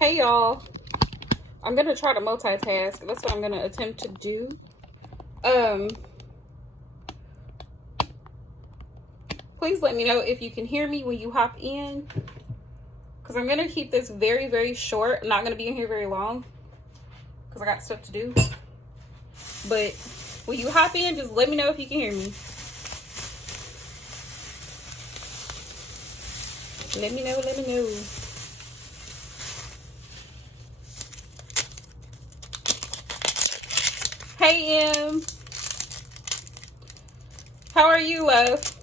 Hey y'all, I'm gonna try to multitask. That's what I'm gonna attempt to do. Please let me know if you can hear me when you hop in, because I'm gonna keep this very, very short. I'm not gonna be in here very long because I got stuff to do. But when you hop in, just let me know if you can hear me. Let me know, let me know. Hey, Em. How are you, love?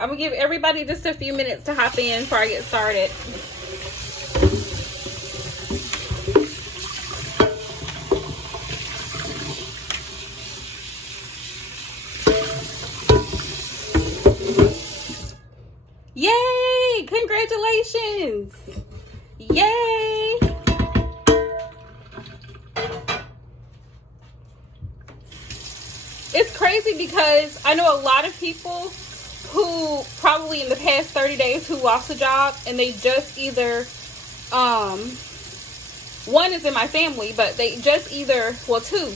I'm gonna give everybody just a few minutes to hop in before I get started. Yay! Congratulations! Yay! It's crazy because I know a lot of people who probably in the past 30 days who lost a job, and they just either one is in my family, but they just either, well, two,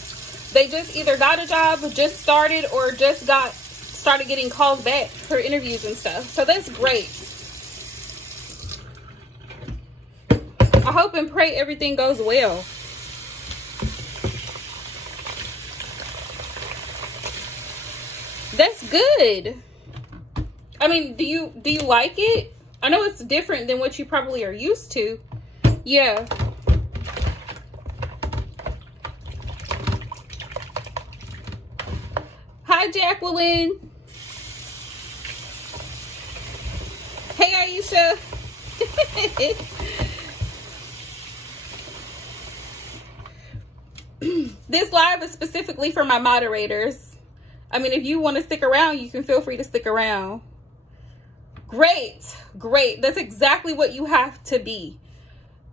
they just either got a job, just started, or just started getting calls back for interviews and stuff. So that's great. I hope and pray everything goes well. That's good. I mean, do you like it? I know it's different than what you probably are used to. Yeah. Hi, Jacqueline. Hey, Aisha. This live is specifically for my moderators. I mean, if you want to stick around, you can feel free to stick around. Great. That's exactly what you have to be.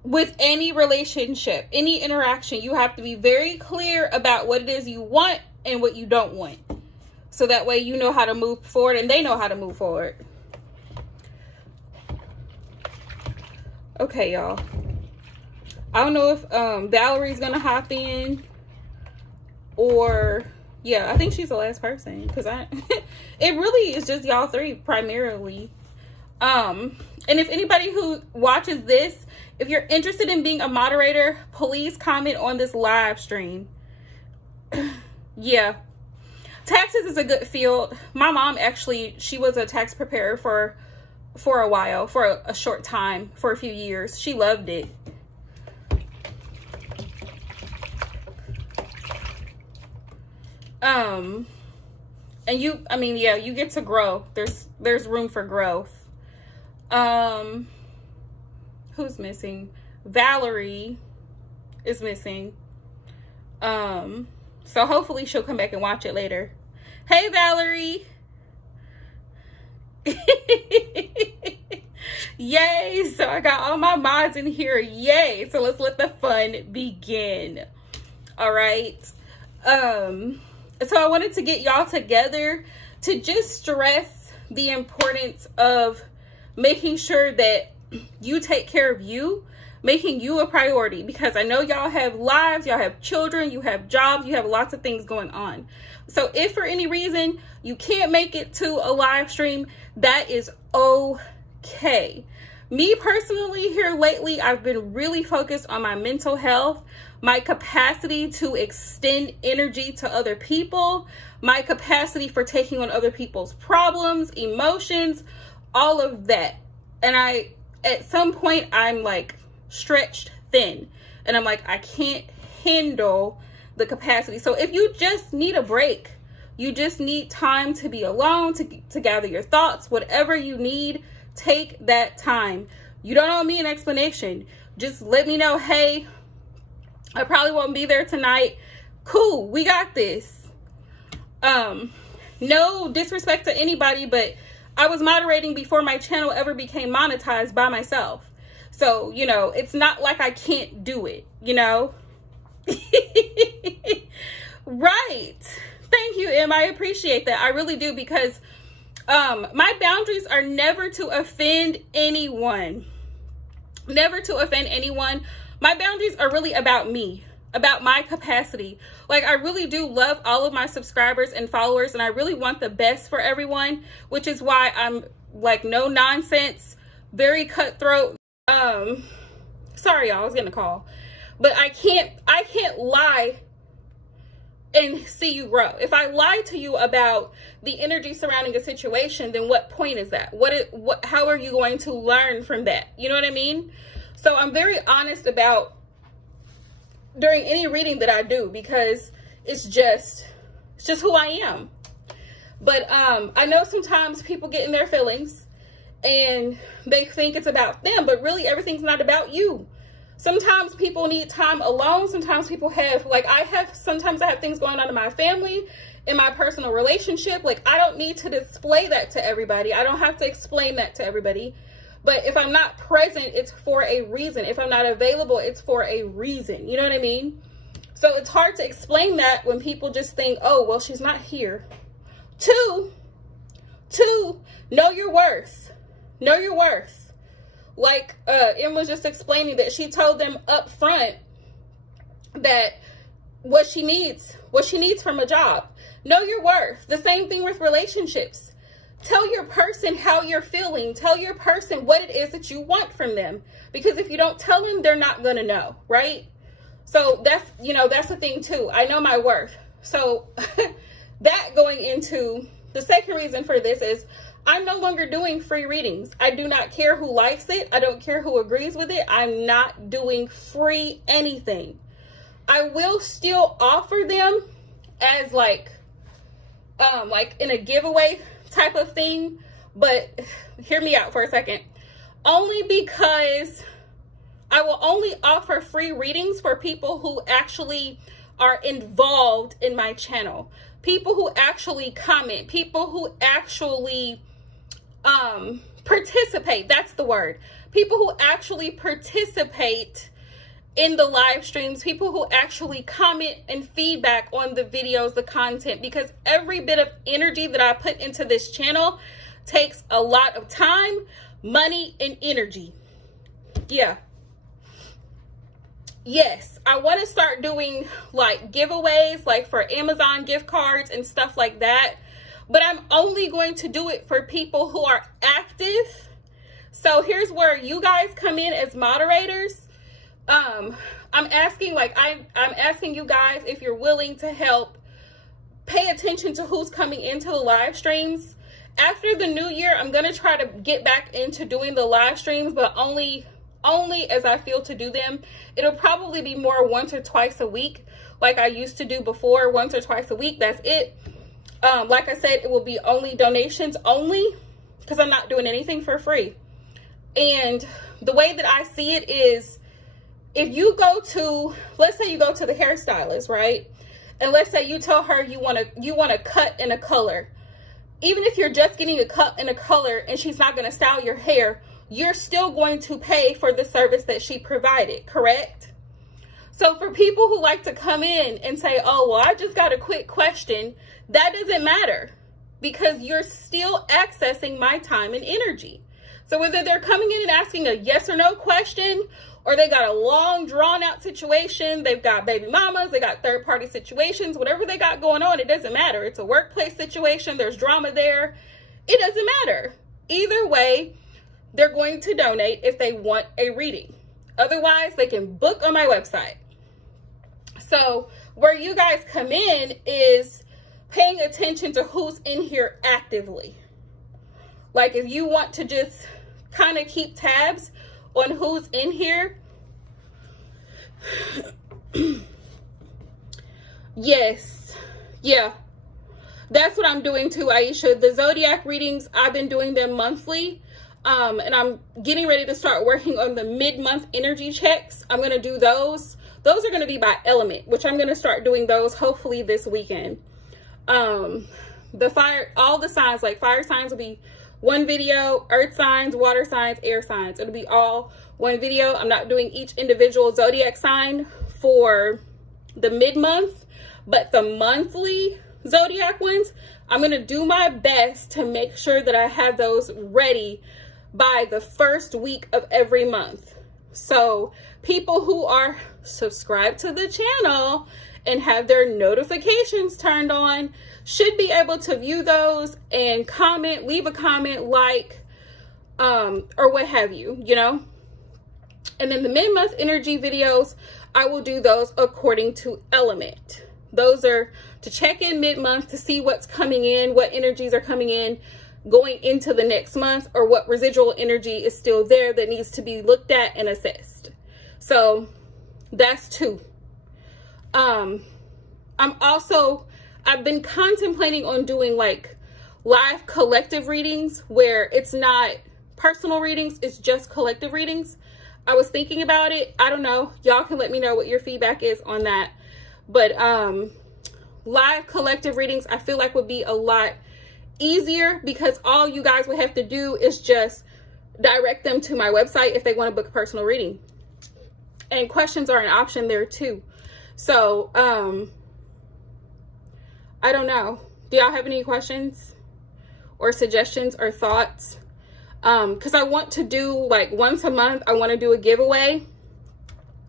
With any relationship, any interaction, you have to be very clear about what it is you want and what you don't want. So that way you know how to move forward and they know how to move forward. Okay, y'all. I don't know if Valerie's gonna hop in, or yeah, I think she's the last person, because it really is just y'all three primarily. And if anybody who watches this, if you're interested in being a moderator, please comment on this live stream. Yeah, taxes is a good field. My mom actually, she was a tax preparer for a while, for a short time, for a few years. She loved it. And you, I mean, yeah, you get to grow. There's room for growth. Who's missing? Valerie is missing. So hopefully she'll come back and watch it later. Hey, Valerie. Yay. So I got all my mods in here. Yay. So let's let the fun begin. All right. So I wanted to get y'all together to just stress the importance of making sure that you take care of you, making you a priority, because I know y'all have lives, y'all have children, you have jobs, you have lots of things going on. So if for any reason you can't make it to a live stream, that is okay. Me personally, here lately, I've been really focused on my mental health, my capacity to extend energy to other people, my capacity for taking on other people's problems, emotions, all of that. And at some point, I'm like stretched thin, and I'm like, I can't handle the capacity. So if you just need a break, you just need time to be alone, to gather your thoughts, whatever you need, take that time. You don't owe me an explanation. Just let me know, hey, I probably won't be there tonight. Cool, we got this. No disrespect to anybody, but I was moderating before my channel ever became monetized by myself. So, you know, it's not like I can't do it, you know? Right. Thank you, Em. I appreciate that. I really do, because My boundaries are never to offend anyone. Never to offend anyone. My boundaries are really about me, about my capacity. Like, I really do love all of my subscribers and followers, and I really want the best for everyone, which is why I'm like no nonsense, very cutthroat. Sorry y'all, I was getting a call. But I can't lie and see you grow. If I lie to you about the energy surrounding a situation, then what point is that? How are you going to learn from that? You know what I mean? So I'm very honest about during any reading that I do, because it's just who I am. But I know sometimes people get in their feelings and they think it's about them, but really everything's not about you. Sometimes people need time alone. Sometimes people have, sometimes I have things going on in my family, in my personal relationship. Like, I don't need to display that to everybody. I don't have to explain that to everybody. But if I'm not present, it's for a reason. If I'm not available, it's for a reason. You know what I mean? So it's hard to explain that when people just think, oh, well, she's not here. Two, know your worth. Know your worth. Like Em was just explaining that she told them up front that what she needs from a job. Know your worth. The same thing with relationships. Tell your person how you're feeling. Tell your person what it is that you want from them. Because if you don't tell them, they're not going to know, right? So that's the thing too. I know my worth. So that going into the second reason for this is I'm no longer doing free readings. I do not care who likes it. I don't care who agrees with it. I'm not doing free anything. I will still offer them as like in a giveaway type of thing, but hear me out for a second. Only because I will only offer free readings for people who actually are involved in my channel. People who actually comment, people who actually participate. That's the word. People who actually participate in the live streams, people who actually comment and feedback on the videos, the content, because every bit of energy that I put into this channel takes a lot of time, money, and energy. Yeah. Yes, I want to start doing like giveaways, like for Amazon gift cards and stuff like that. But I'm only going to do it for people who are active. So here's where you guys come in as moderators. I'm asking you guys if you're willing to help pay attention to who's coming into the live streams. After the new year, I'm going to try to get back into doing the live streams, but only as I feel to do them. It'll probably be more once or twice a week, like I used to do before, once or twice a week. That's it. Like I said, it will be only donations only, because I'm not doing anything for free. And the way that I see it is, if you go to, let's say you go to the hairstylist, right? And let's say you tell her you want to cut and a color. Even if you're just getting a cut and a color and she's not going to style your hair, you're still going to pay for the service that she provided, correct? So for people who like to come in and say, oh, well, I just got a quick question, that doesn't matter, because you're still accessing my time and energy. So whether they're coming in and asking a yes or no question, or they got a long drawn out situation, they've got baby mamas, they got third party situations, whatever they got going on, it doesn't matter. It's a workplace situation, there's drama there, it doesn't matter. Either way, they're going to donate if they want a reading. Otherwise, they can book on my website. So where you guys come in is paying attention to who's in here actively. Like, if you want to just kind of keep tabs on who's in here. Yes. Yeah. That's what I'm doing too, Aisha. The zodiac readings, I've been doing them monthly. And I'm getting ready to start working on the mid-month energy checks. I'm going to do those. Those are going to be by element, which I'm going to start doing those hopefully this weekend. All the signs, like fire signs will be one video, earth signs, water signs, air signs. It'll be all one video. I'm not doing each individual zodiac sign for the mid-month, but the monthly zodiac ones, I'm going to do my best to make sure that I have those ready by the first week of every month. So people who are subscribed to the channel and have their notifications turned on should be able to view those and comment, leave a comment, like, or what have you, you know. And then the mid-month energy videos, I will do those according to element. Those are to check in mid-month to see what's coming in, what energies are coming in going into the next month, or what residual energy is still there that needs to be looked at and assessed. So that's 2. I've been contemplating on doing like live collective readings where it's not personal readings, it's just collective readings. I was thinking about it. I don't know. Y'all can let me know what your feedback is on that. But live collective readings, I feel like would be a lot easier because all you guys would have to do is just direct them to my website if they want to book a personal reading. And questions are an option there too. So, I don't know. Do y'all have any questions or suggestions or thoughts? Because I want to do like once a month, I want to do a giveaway,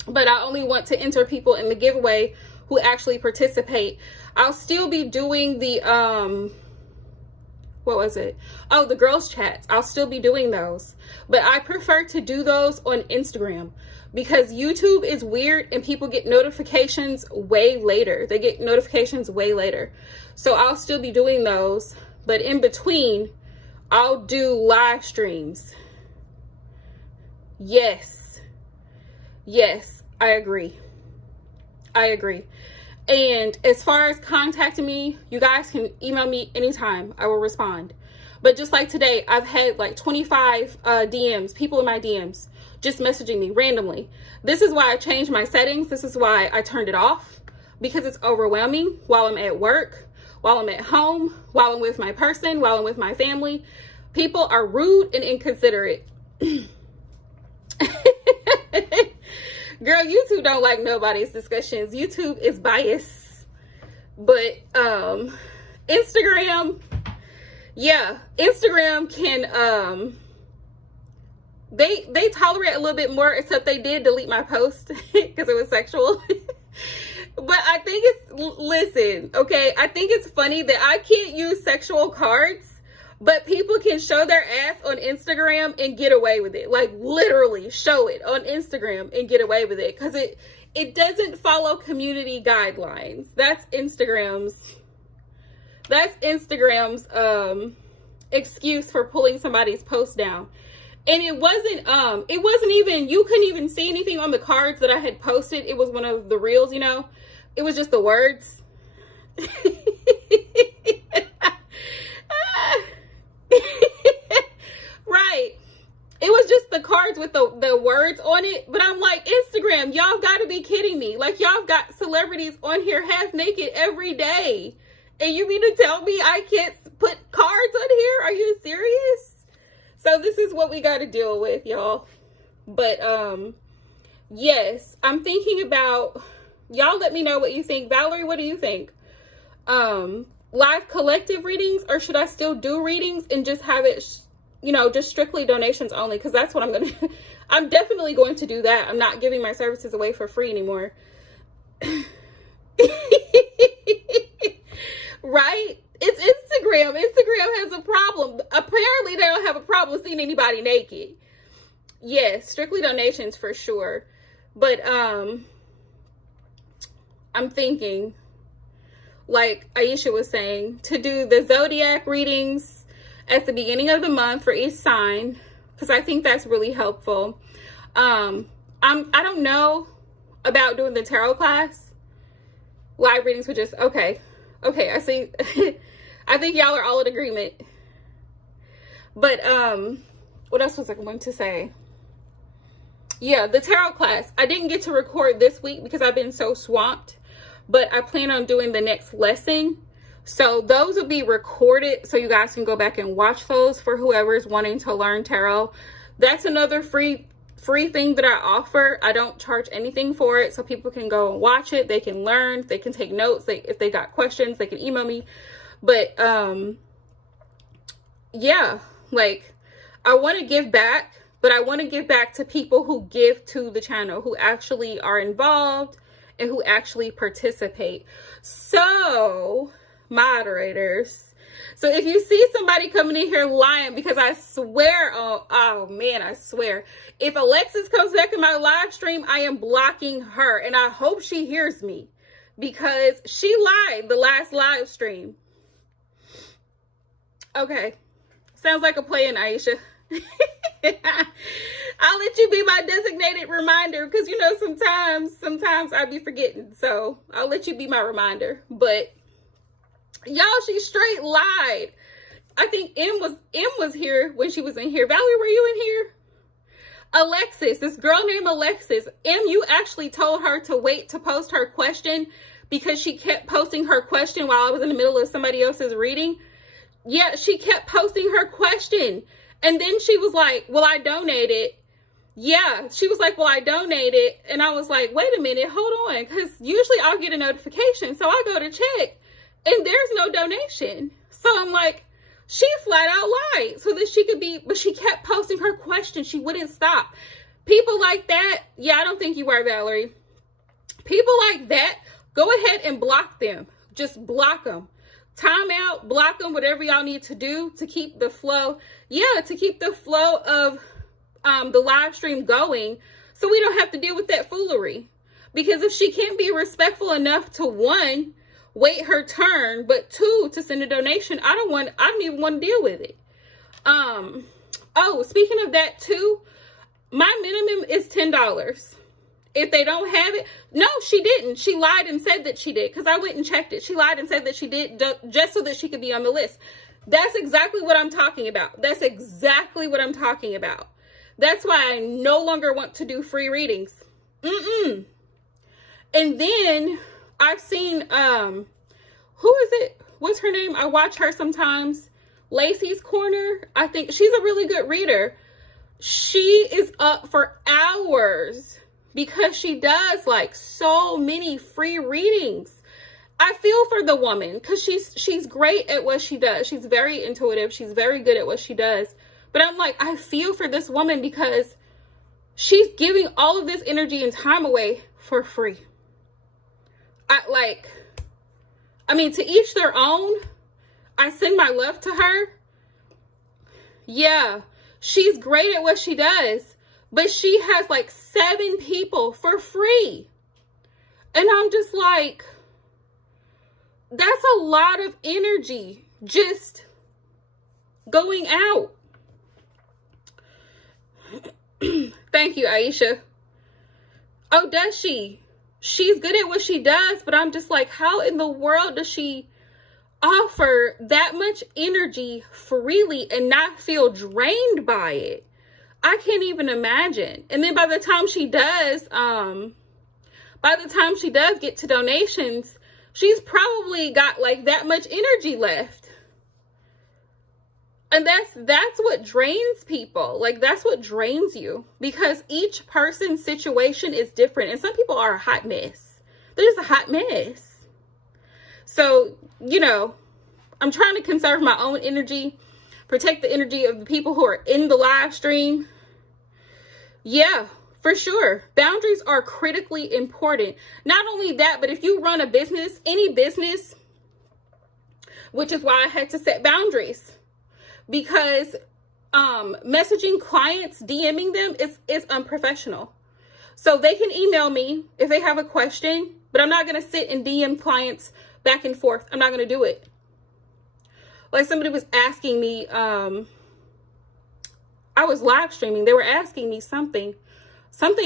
but I only want to enter people in the giveaway who actually participate. I'll still be doing the, what was it? Oh, the girls chats. I'll still be doing those, but I prefer to do those on Instagram because YouTube is weird and people get notifications way later. They get notifications way later. So I'll still be doing those, but in between, I'll do live streams. Yes. Yes, I agree. I agree. And as far as contacting me, you guys can email me anytime. I will respond. But just like today, I've had like 25 DMs, people in my DMs, just messaging me randomly. This is why I changed my settings. This is why I turned it off, because it's overwhelming while I'm at work, while I'm at home, while I'm with my person, while I'm with my family. People are rude and inconsiderate. Girl, YouTube don't like nobody's discussions. YouTube is biased. But Instagram, yeah, Instagram can they tolerate a little bit more, except they did delete my post because it was sexual. But I think it's, listen, okay, I think it's funny that I can't use sexual cards, but people can show their ass on Instagram and get away with it. Like literally show it on Instagram and get away with it, because it doesn't follow community guidelines. That's Instagram's excuse for pulling somebody's post down. And it wasn't even, you couldn't even see anything on the cards that I had posted. It was one of the reels, you know. It was just the words. Right. It was just the cards with the words on it. But I'm like, Instagram, y'all got to be kidding me. Like, y'all got celebrities on here half naked every day. And you mean to tell me I can't put cards on here? Are you serious? So this is what we got to deal with, y'all. But yes, I'm thinking about, y'all let me know what you think. Valerie, what do you think? Live collective readings, or should I still do readings and just have it, you know, just strictly donations only? Because that's what I'm going to, I'm definitely going to do that. I'm not giving my services away for free anymore. Right? It's Instagram. Instagram has a problem. Apparently they don't have a problem seeing anybody naked. Yes, strictly donations for sure. But I'm thinking, like Aisha was saying, to do the zodiac readings at the beginning of the month for each sign, because I think that's really helpful. I don't know about doing the tarot class. Live readings were just okay, I see. I think y'all are all in agreement. But what else was I going to say? Yeah, the tarot class, I didn't get to record this week because I've been so swamped, but I plan on doing the next lesson. So those will be recorded so you guys can go back and watch those for whoever's wanting to learn tarot. That's another free free thing that I offer. I don't charge anything for it, so people can go and watch it. They can learn, they can take notes. If they got questions, they can email me. But yeah, like, I want to give back, but I want to give back to people who give to the channel, who actually are involved and who actually participate. So, moderators, so if you see somebody coming in here lying, because I swear, oh man, I swear, if Alexis comes back in my live stream, I am blocking her. And I hope she hears me, because she lied the last live stream. Okay. Sounds like a plan, Aisha. I'll let you be my designated reminder, because, you know, sometimes I be forgetting. So I'll let you be my reminder. But y'all, she straight lied. I think M was here when she was in here. Valerie, were you in here? Alexis, this girl named Alexis. M, you actually told her to wait to post her question because she kept posting her question while I was in the middle of somebody else's reading. Yeah, she kept posting her question. And then she was like, well, I donated. Yeah, she was like, well, I donated. And I was like, wait a minute, hold on. Because usually I'll get a notification. So I go to check and there's no donation. So I'm like, she flat out lied so that she could be, but she kept posting her question. She wouldn't stop. People like that, yeah, I don't think you were, Valerie. People like that, go ahead and block them. Just block them. Time out, block them, whatever y'all need to do to keep the flow. Yeah, to keep the flow of the live stream going, so we don't have to deal with that foolery. Because if she can't be respectful enough to, one, wait her turn, but two, to send a donation, I don't even want to deal with it. Oh, speaking of that too, my minimum is $10. If they don't have it, no, she didn't. She lied and said that she did, because I went and checked it. She lied and said that she did just so that she could be on the list. That's exactly what I'm talking about. That's exactly what I'm talking about. That's why I no longer want to do free readings. And then I've seen, who is it? What's her name? I watch her sometimes. Lacey's Corner. I think she's a really good reader. She is up for hours because she does like so many free readings. I feel for the woman because she's great at what she does. She's very intuitive. She's very good at what she does. But I'm like, I feel for this woman because she's giving all of this energy and time away for free. I mean, to each their own. I send my love to her. Yeah, she's great at what she does. But she has like 7 people for free. And I'm just like, that's a lot of energy just going out. Thank you, Aisha. Oh, does she? She's good at what she does, but I'm just like, how in the world does she offer that much energy freely and not feel drained by it? I can't even imagine. And then by the time she does get to donations, she's probably got like that much energy left. And that's what drains people. Like, that's what drains you, because each person's situation is different. And some people are a hot mess. They're just a hot mess. So, you know, I'm trying to conserve my own energy, protect the energy of the people who are in the live stream. Yeah, for sure. Boundaries are critically important. Not only that, but if you run a business, any business, which is why I had to set boundaries. Because messaging clients, DMing them is unprofessional. So they can email me if they have a question, but I'm not going to sit and DM clients back and forth. I'm not going to do it. Like, somebody was asking me, I was live streaming. They were asking me something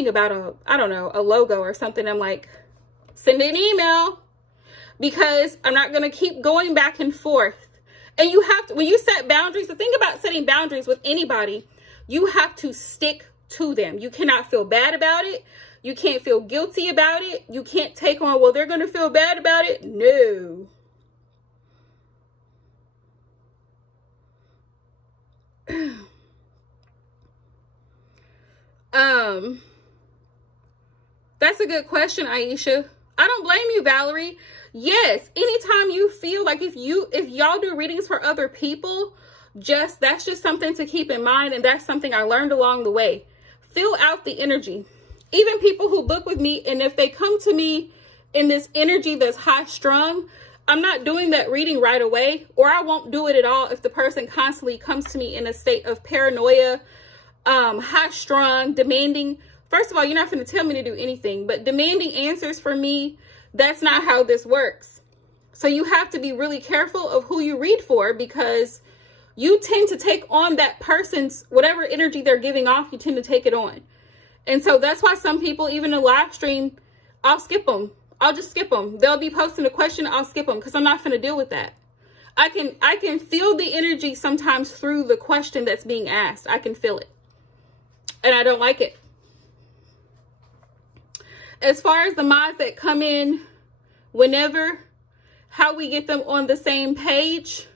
about a logo or something. I'm like, send an email, because I'm not going to keep going back and forth. And you have to, when you set boundaries, the thing about setting boundaries with anybody, you have to stick to them. You cannot feel bad about it. You can't feel guilty about it. You can't take on, well, they're going to feel bad about it. No. That's a good question, Aisha. I don't blame you, Valerie. Yes, anytime you feel like if y'all do readings for other people, that's just something to keep in mind, and that's something I learned along the way. Fill out the energy. Even people who book with me, and if they come to me in this energy that's high strung, I'm not doing that reading right away, or I won't do it at all if the person constantly comes to me in a state of paranoia, high strung, demanding. First of all, you're not going to tell me to do anything, but demanding answers from me, that's not how this works. So you have to be really careful of who you read for, because you tend to take on that person's, whatever energy they're giving off, you tend to take it on. And so that's why some people, even in a live stream, I'll skip them. I'll just skip them. They'll be posting a question, I'll skip them, because I'm not going to deal with that. I can feel the energy sometimes through the question that's being asked. I can feel it. And I don't like it. As far as the mods that come in whenever, how we get them on the same page,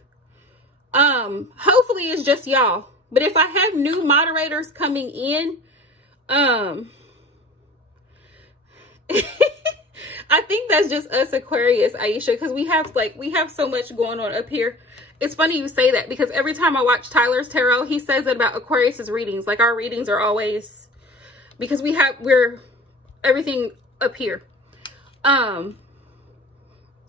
hopefully it's just y'all. But if I have new moderators coming in, I think that's just us Aquarius, Aisha, because we have so much going on up here. It's funny you say that, because every time I watch Tyler's tarot, he says that about Aquarius's readings. Like, our readings are always, because we're everything up here.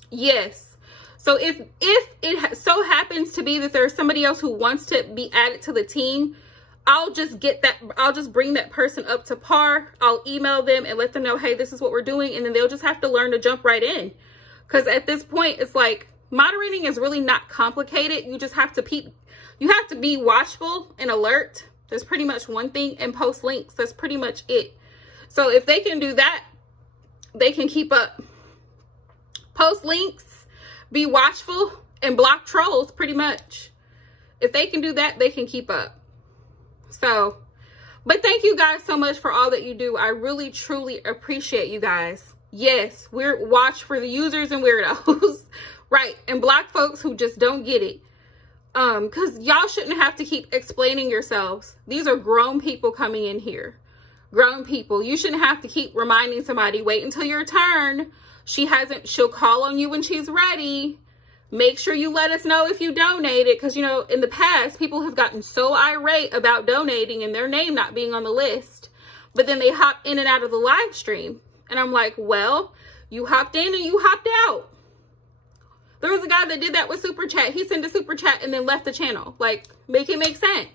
Yes. So if it so happens to be that there's somebody else who wants to be added to the team, I'll just bring that person up to par. I'll email them and let them know, hey, this is what we're doing. And then they'll just have to learn to jump right in. Because at this point, it's like, moderating is really not complicated. You just have to be watchful and alert. There's pretty much one thing, and post links. That's pretty much it. So if they can do that, they can keep up. Post links, be watchful, and block trolls, pretty much. If they can do that, they can keep up. So, but thank you guys so much for all that you do. I really, truly appreciate you guys. Yes, watch for the users and weirdos. Right, and block folks who just don't get it. Because y'all shouldn't have to keep explaining yourselves. These are grown people coming in here. Grown people. You shouldn't have to keep reminding somebody, wait until your turn. She'll call on you when she's ready. Make sure you let us know if you donated, because, in the past, people have gotten so irate about donating and their name not being on the list, but then they hop in and out of the live stream. And I'm like, well, you hopped in and you hopped out. There was a guy that did that with Super Chat. He sent a Super Chat and then left the channel. Like, make it make sense.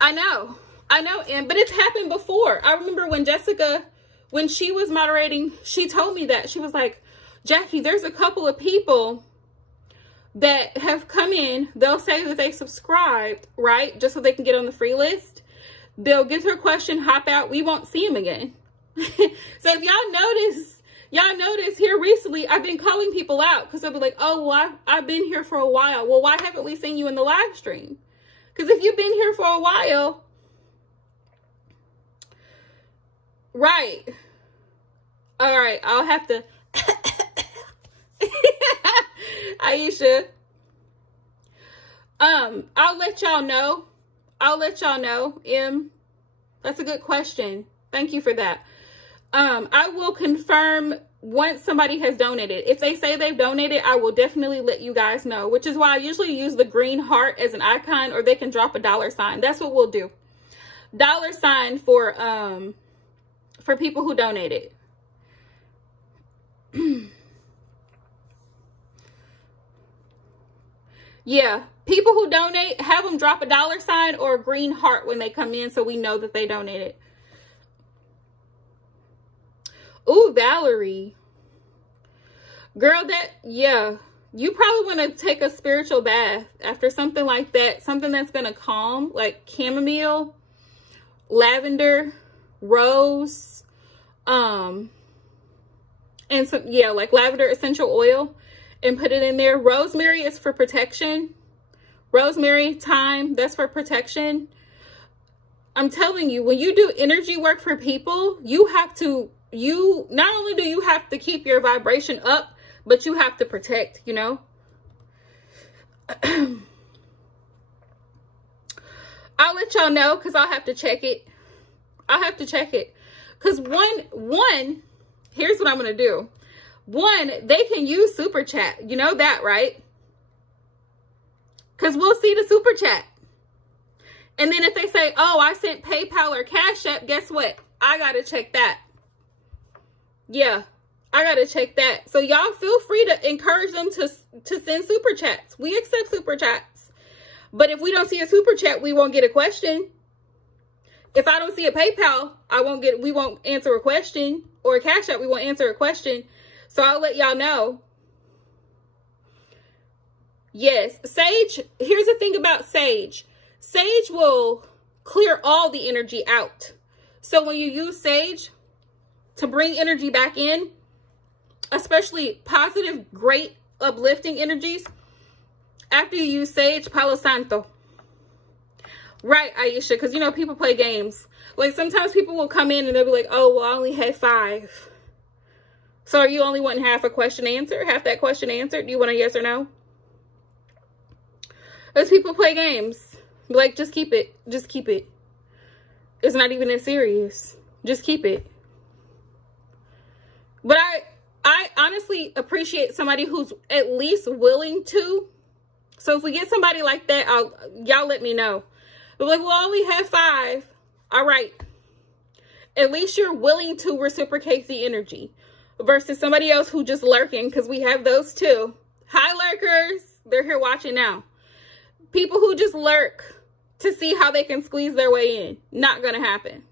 I know, but it's happened before. I remember when Jessica, when she was moderating, she told me that. She was like, Jackie, there's a couple of people that have come in. They'll say that they subscribed, right? Just so they can get on the free list. They'll get her question, hop out. We won't see them again. So if y'all notice here recently, I've been calling people out, because they'll be like, oh, well, I've been here for a while. Well, why haven't we seen you in the live stream? Because if you've been here for a while, right. All right, I'll have to. Aisha. I'll let y'all know. That's a good question. Thank you for that. I will confirm once somebody has donated. If they say they've donated, I will definitely let you guys know, which is why I usually use the green heart as an icon, or they can drop a $sign. That's what we'll do. $sign for people who donated. Yeah, people who donate, have them drop a $sign or a green heart when they come in, so we know that they donated. Ooh, Valerie. Girl, you probably want to take a spiritual bath after something like that. Something that's going to calm, like chamomile, lavender, rose, and some, like lavender essential oil, and put it in there. Rosemary is for protection. Rosemary, thyme, that's for protection. I'm telling you, when you do energy work for people, not only do you have to keep your vibration up, but you have to protect, I'll let y'all know because I'll have to check it. I'll have to check it. Because one, here's what I'm going to do. One, they can use super chat. You know that, right? Because we'll see the super chat. And then if they say, oh, I sent PayPal or Cash App, guess what? I got to check that. Yeah, I got to check that. So y'all feel free to encourage them to send super chats. We accept super chats. But if we don't see a super chat, we won't get a question. If I don't see a PayPal, we won't answer a question. Or a Cash App, we won't answer a question. So I'll let y'all know. Yes, Sage, here's the thing about Sage. Sage will clear all the energy out. So when you use Sage to bring energy back in, especially positive, great, uplifting energies, after you use Sage, Palo Santo. Right, Aisha, because, you know, people play games. Like, sometimes people will come in and they'll be like, oh, well, I only had 5. So are you only wanting half a question answered? Half that question answered? Do you want a yes or no? Those people play games. Like, just keep it. Just keep it. It's not even that serious. Just keep it. But I honestly appreciate somebody who's at least willing to. So if we get somebody like that, y'all let me know. But like, well, I only have 5. All right. At least you're willing to reciprocate the energy versus somebody else who just lurking, because we have those too. Hi, lurkers. They're here watching now. People who just lurk to see how they can squeeze their way in. Not gonna happen.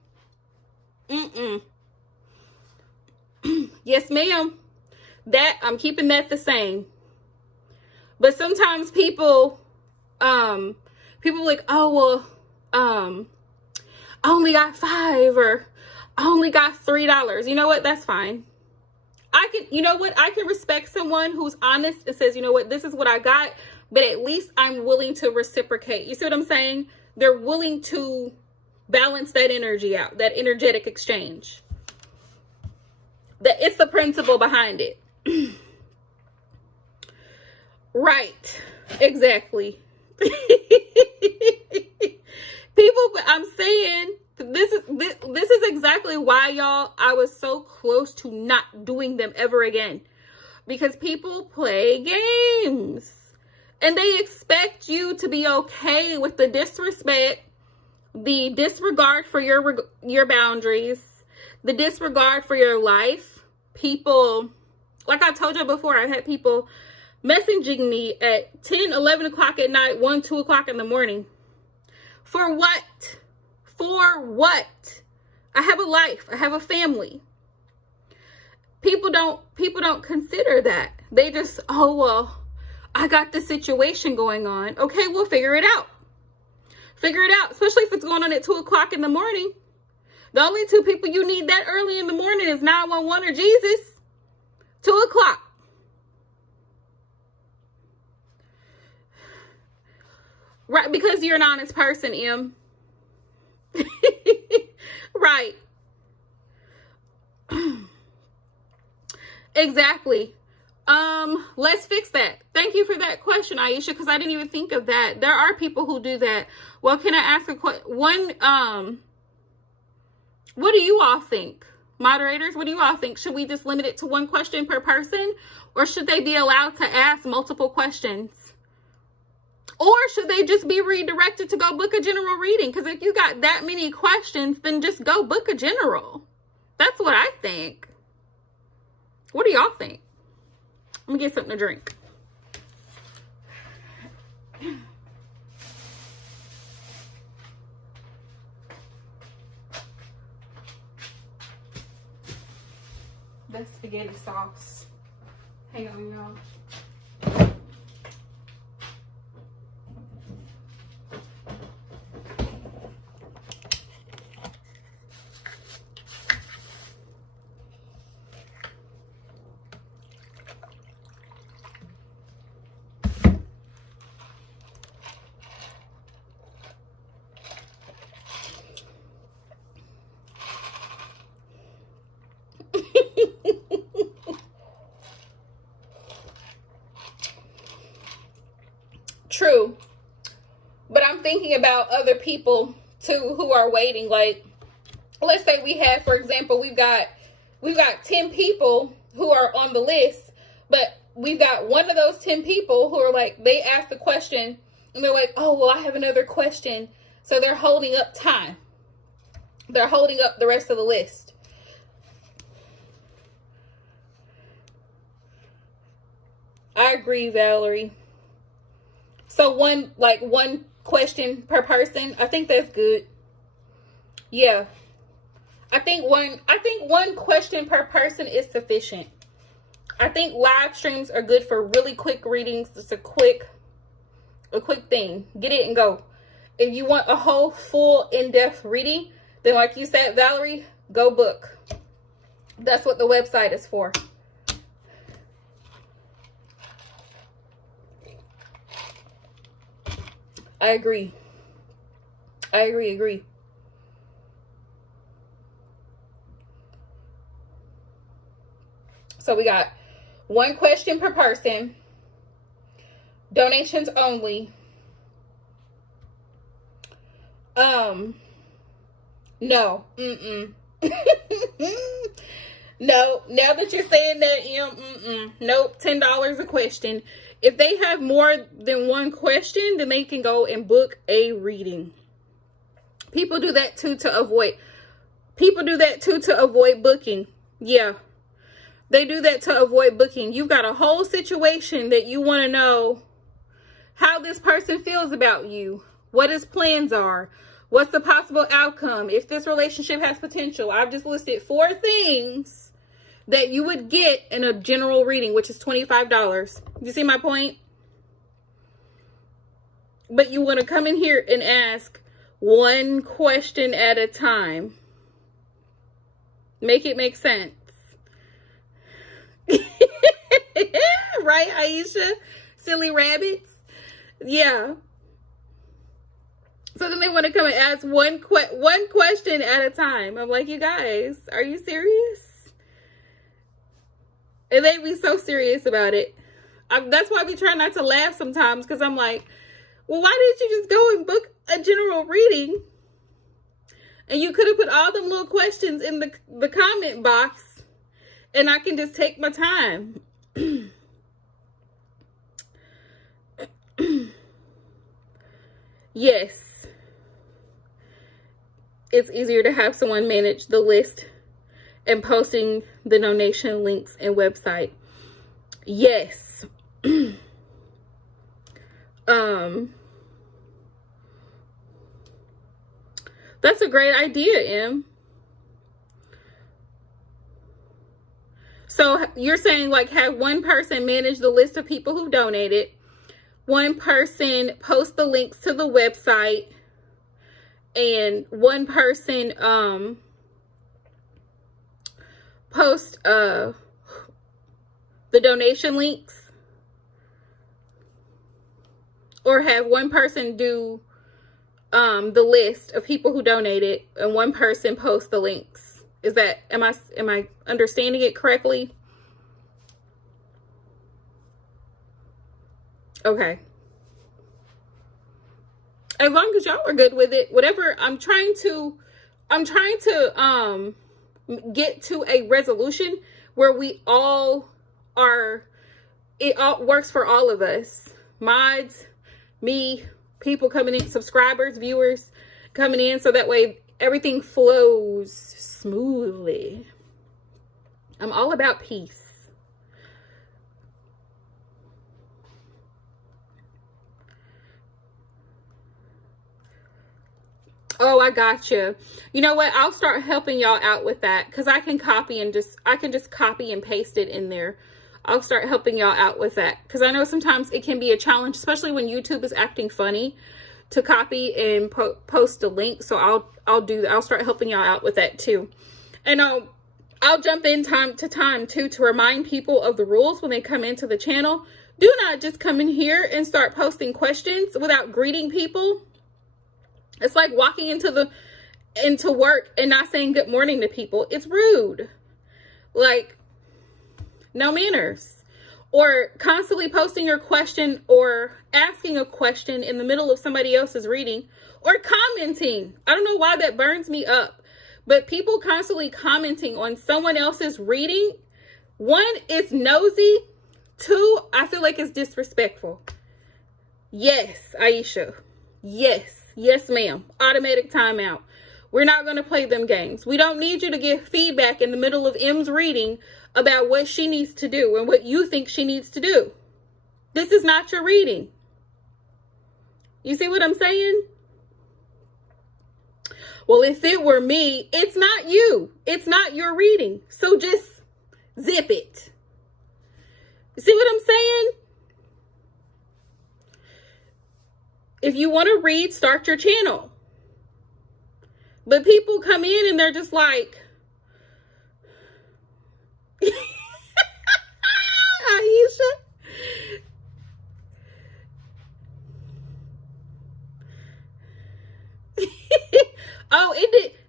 Yes, ma'am. That, I'm keeping that the same. But sometimes people like, oh, well, I only got 5 or I only got $3. You know what? That's fine. You know what? I can respect someone who's honest and says, you know what? This is what I got, but at least I'm willing to reciprocate. You see what I'm saying? They're willing to balance that energy out, that energetic exchange. It's the principle behind it. Right. Exactly. People, I'm saying, this is exactly why, y'all, I was so close to not doing them ever again. Because people play games. And they expect you to be okay with the disrespect, the disregard for your boundaries, the disregard for your life. People, like I told you before, I've had people messaging me at 10, 11 o'clock at night, 1, 2 o'clock in the morning. For what? For what? I have a life. I have a family. People don't consider that. They just, oh, well, I got this situation going on. Okay, we'll figure it out. Figure it out, especially if it's going on at 2 o'clock in the morning. The only 2 people you need that early in the morning is 911 or Jesus. 2 o'clock. Right, because you're an honest person, Em. Right. Exactly. Let's fix that. Thank you for that question, Aisha, because I didn't even think of that. There are people who do that. Well, can I ask a question? What do you all think? Moderators, what do you all think? Should we just limit it to 1 question per person? Or should they be allowed to ask multiple questions? Or should they just be redirected to go book a general reading? Because if you got that many questions, then just go book a general. That's what I think. What do y'all think? Let me get something to drink. That's spaghetti sauce. Hang on, y'all. about other people too who are waiting. Like, let's say we have, for example, we've got 10 people who are on the list, but we've got one of those 10 people who are like, they ask the question and they're like, oh, well, I have another question. So they're holding up time. They're holding up the rest of the list. I agree, Valerie. So one question per person. I think that's good. Yeah. I think one question per person is sufficient. I think live streams are good for really quick readings. It's a quick thing. Get it and go. If you want a whole full in-depth reading, then like you said, Valerie, go book. That's what the website is for. I agree. Agree. So we got one question per person. Donations only. No. No. Now that you're saying that, nope. $10 a question. If they have more than one question, then they can go and book a reading. People do that too to avoid booking. Yeah. They do that to avoid booking. You've got a whole situation that you want to know how this person feels about you, what his plans are, what's the possible outcome, if this relationship has potential. I've just listed 4 things that you would get in a general reading, which is $25. You see my point? But you want to come in here and ask one question at a time. Make it make sense. Right, Aisha? Silly rabbits? Yeah. So then they want to come and ask one question at a time. I'm like, you guys, are you serious? And they be so serious about it. That's why we try not to laugh sometimes, because I'm like, well, why didn't you just go and book a general reading? And you could have put all them little questions in the comment box, and I can just take my time. Yes. It's easier to have someone manage the list and posting the donation links and website. Yes. That's a great idea, Em. So you're saying, like, have one person manage the list of people who donated, one person post the links to the website, and one person post the donation links, or have one person do the list of people who donated and one person post the links. Is that, am I understanding it correctly? Okay. As long as y'all are good with it, whatever. I'm trying to get to a resolution where we all are, it all works for all of us. Mods, me, people coming in, subscribers, viewers coming in, so that way everything flows smoothly. I'm all about peace. Oh, I gotcha. You know what? I'll start helping y'all out with that, because I can just copy and paste it in there. I'll start helping y'all out with that, because I know sometimes it can be a challenge, especially when YouTube is acting funny, to copy and post a link. So I'll start helping y'all out with that too. And I'll jump in time to time too, to remind people of the rules when they come into the channel. Do not just come in here and start posting questions without greeting people. It's like walking into work and not saying good morning to people. It's rude. Like, no manners. or constantly posting your question or asking a question in the middle of somebody else's reading, or commenting. I don't know why that burns me up, but people constantly commenting on someone else's reading. One, it's nosy. Two, I feel like it's disrespectful. Yes, Aisha. Yes, ma'am. Automatic timeout. We're not going to play them games. We don't need you to give feedback in the middle of M's reading about what she needs to do and what you think she needs to do. This is not your reading. You see what I'm saying? Well, if it were me, it's not you. It's not your reading. So just zip it. You see what I'm saying? If you want to read, start your channel. But people come in and they're just like, Aisha. Oh,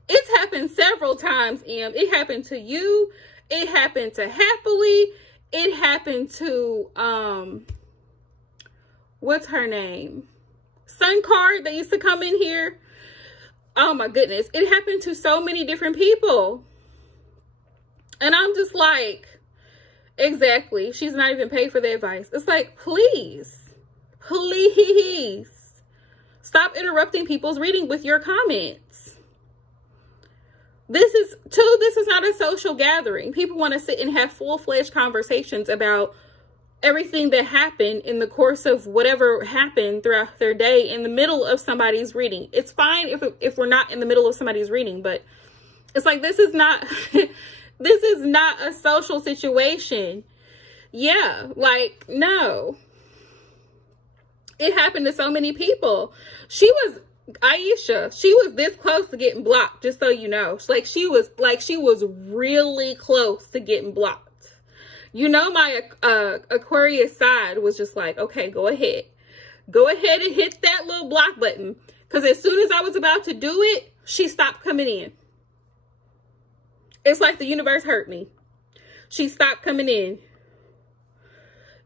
it's happened several times, Em. It happened to you. It happened to Happily. It happened to, what's her name? Sun Card that used to come in here. Oh my goodness. It happened to so many different people. And I'm just like, exactly. She's not even paid for the advice. It's like, please stop interrupting people's reading with your comments. This is not a social gathering. People want to sit and have full-fledged conversations about everything that happened in the course of whatever happened throughout their day in the middle of somebody's reading. It's fine if we're not in the middle of somebody's reading, but it's like, this is not this is not a social situation. Yeah, like, no. It happened to so many people. Aisha, she was this close to getting blocked, just so you know. She was really close to getting blocked. You know, my Aquarius side was just like, okay, go ahead and hit that little block button. Because as soon as I was about to do it, she stopped coming in. It's like the universe hurt me. She stopped coming in.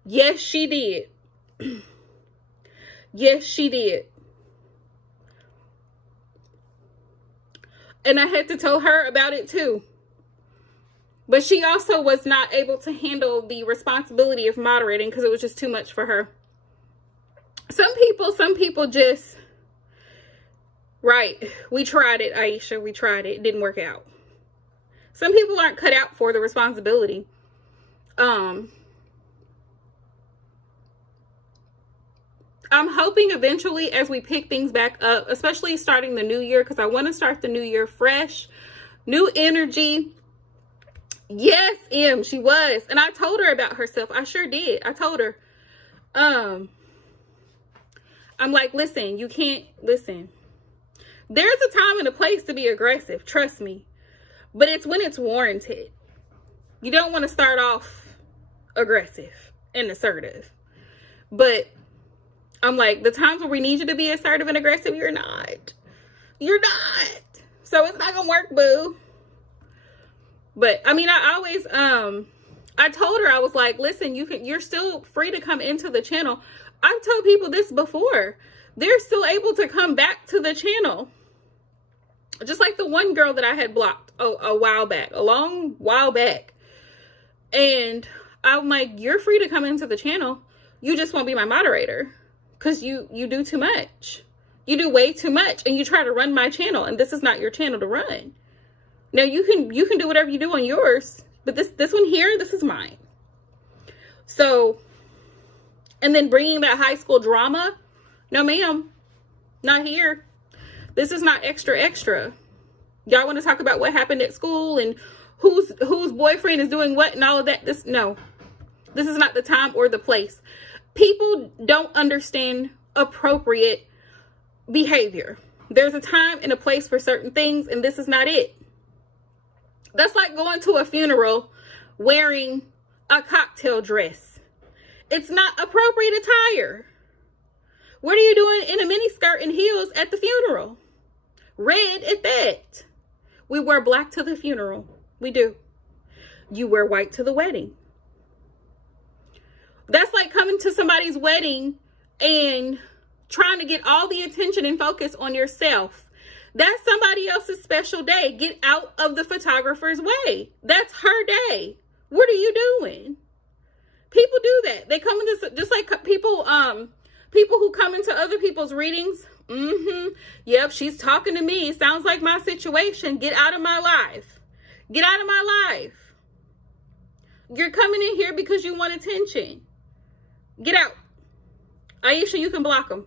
Yes, she did. Yes, she did. And I had to tell her about it too. But she also was not able to handle the responsibility of moderating because it was just too much for her. Some people just, right. We tried it, Aisha. We tried it. It didn't work out. Some people aren't cut out for the responsibility. I'm hoping eventually as we pick things back up, especially starting the new year, because I want to start the new year fresh, new energy. Yes, Em, she was. And I told her about herself. I sure did. I told her. I'm like, listen, you can't listen. There's a time and a place to be aggressive. Trust me. But it's when it's warranted. You don't want to start off aggressive and assertive. But I'm like, the times where we need you to be assertive and aggressive, you're not. You're not. So it's not going to work, boo. But I mean, I always, I told her, I was like, listen, you're still free to come into the channel. I've told people this before. They're still able to come back to the channel. Just like the one girl that I had blocked a long while back. And I'm like, you're free to come into the channel. You just won't be my moderator. Because you do too much. You do way too much. And you try to run my channel. And this is not your channel to run. Now, you can do whatever you do on yours. But this one here, this is mine. So, and then bringing that high school drama. No, ma'am. Not here. This is not extra. Y'all want to talk about what happened at school and whose boyfriend is doing what and all of that? No. This is not the time or the place. People don't understand appropriate behavior. There's a time and a place for certain things, and this is not it. That's like going to a funeral wearing a cocktail dress. It's not appropriate attire. What are you doing in a mini skirt and heels at the funeral? Red at that. We wear black to the funeral. We do. You wear white to the wedding. to somebody's wedding and trying to get all the attention and focus on yourself. That's somebody else's special day. Get out of the photographer's way. That's her day. What are you doing? People do that. They come into, just like people who come into other people's readings. Yep, she's talking to me. Sounds like my situation. Get out of my life. Get out of my life. You're coming in here because you want attention. Get out. Aisha, you can block them.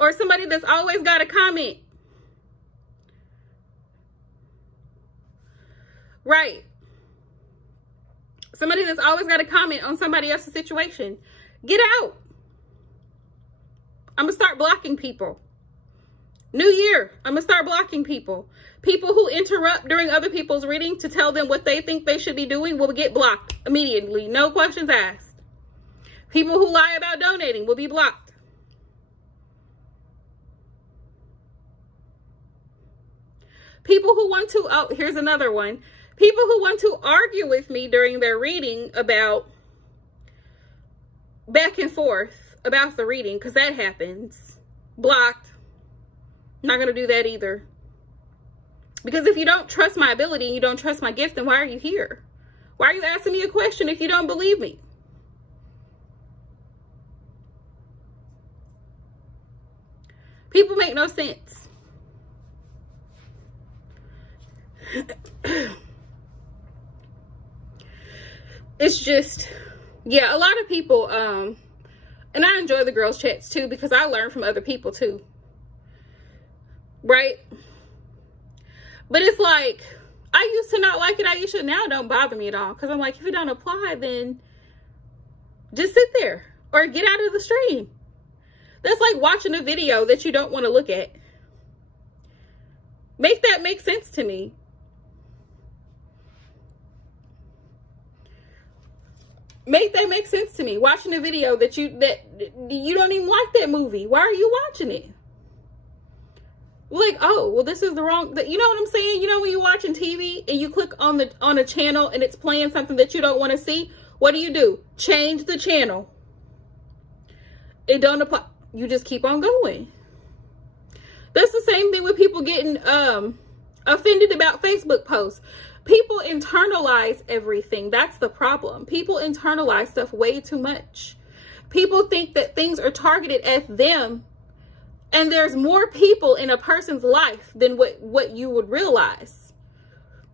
Or somebody that's always got a comment. Right. Somebody that's always got a comment on somebody else's situation. Get out. I'm going to start blocking people. New year, I'm going to start blocking people. People who interrupt during other people's reading to tell them what they think they should be doing will get blocked immediately. No questions asked. People who lie about donating will be blocked. People who want to, oh, here's another one. People who want to argue with me during their reading about back and forth about the reading, because that happens. Blocked. Not going to do that either. Because if you don't trust my ability and you don't trust my gift, then why are you here? Why are you asking me a question if you don't believe me? People make no sense. It's just, yeah, a lot of people, and I enjoy the girls' chats too, because I learn from other people too. Right? But it's like, I used to not like it, Aisha. Now it don't bother me at all. Because I'm like, if it don't apply, then just sit there or get out of the stream. That's like watching a video that you don't want to look at. Make that make sense to me. Make that make sense to me. Watching a video that you don't even like that movie. Why are you watching it? Like, oh, well, this is the wrong, you know what I'm saying? You know when you're watching TV and you click on a channel and it's playing something that you don't want to see? What do? Change the channel. It don't apply. You just keep on going. That's the same thing with people getting offended about Facebook posts. People internalize everything. That's the problem. People internalize stuff way too much. People think that things are targeted at them, and there's more people in a person's life than what you would realize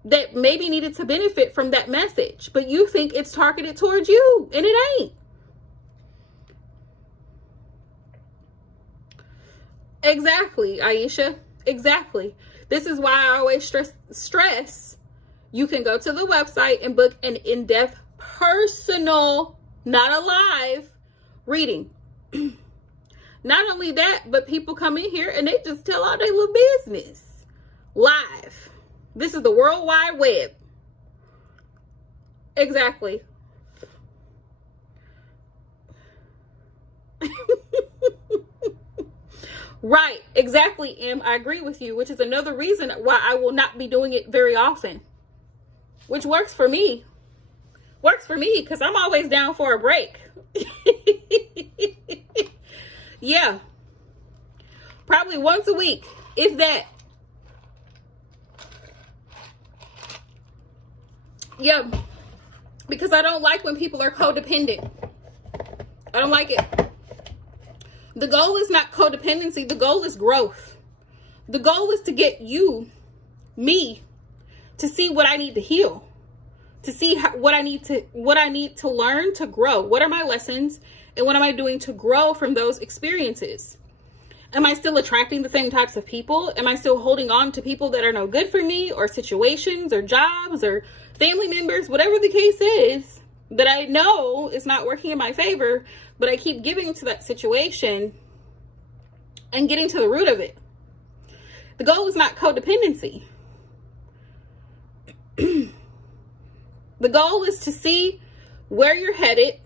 that maybe needed to benefit from that message, but you think it's targeted towards you, and it ain't. Exactly, Aisha. Exactly. This is why I always stress you can go to the website and book an in-depth, personal, not a live reading. Not only that, but people come in here and they just tell all their little business live. This is the World Wide Web. Exactly. Right, exactly, Em. I agree with you, which is another reason why I will not be doing it very often. Which works for me. Works for me because I'm always down for a break. Yeah. Probably once a week, if that. Yeah. Because I don't like when people are codependent. I don't like it. The goal is not codependency. The goal is growth. The goal is to get you, me, to see what I need to heal, to see what I need to learn to grow. What are my lessons and what am I doing to grow from those experiences? Am I still attracting the same types of people? Am I still holding on to people that are no good for me, or situations or jobs or family members, whatever the case is, that I know is not working in my favor, but I keep giving to that situation and getting to the root of it? The goal is not codependency. The goal is to see where you're headed